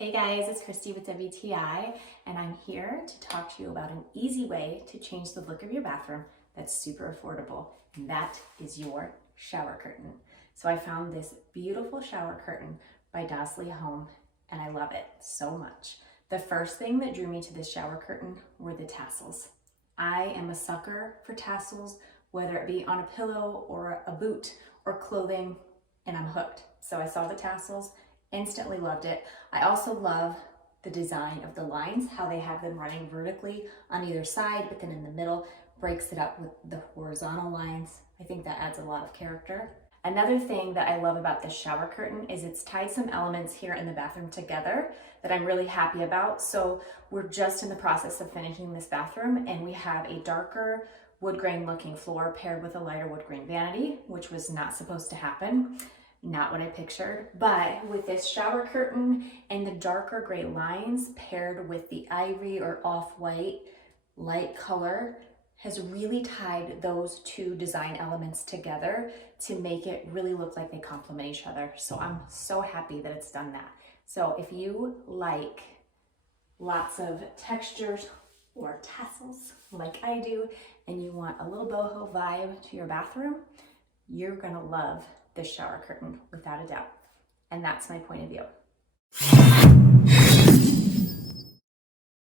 Hey guys, it's Christy with WTI, and I'm here to talk to you about an easy way to change the look of your bathroom that's super affordable, and that is your shower curtain. So I found this beautiful shower curtain by DOSLY Home, and I love it so much. The first thing that drew me to this shower curtain were the tassels. I am a sucker for tassels, whether it be on a pillow or a boot or clothing, and I'm hooked. So I saw the tassels, instantly loved it. I also love the design of the lines, how they have them running vertically on either side, but then in the middle breaks it up with the horizontal lines. I think that adds a lot of character. Another thing that I love about this shower curtain is it's tied some elements here in the bathroom together that I'm really happy about. So we're just in the process of finishing this bathroom, and we have a darker wood grain looking floor paired with a lighter wood grain vanity, which was not supposed to happen. Not what I pictured, but with this shower curtain and the darker gray lines paired with the ivory or off-white light color has really tied those two design elements together to make it really look like they complement each other. So I'm so happy that it's done that. So if you like lots of textures or tassels like I do, and you want a little boho vibe to your bathroom, you're gonna love this shower curtain without a doubt. And that's my point of view.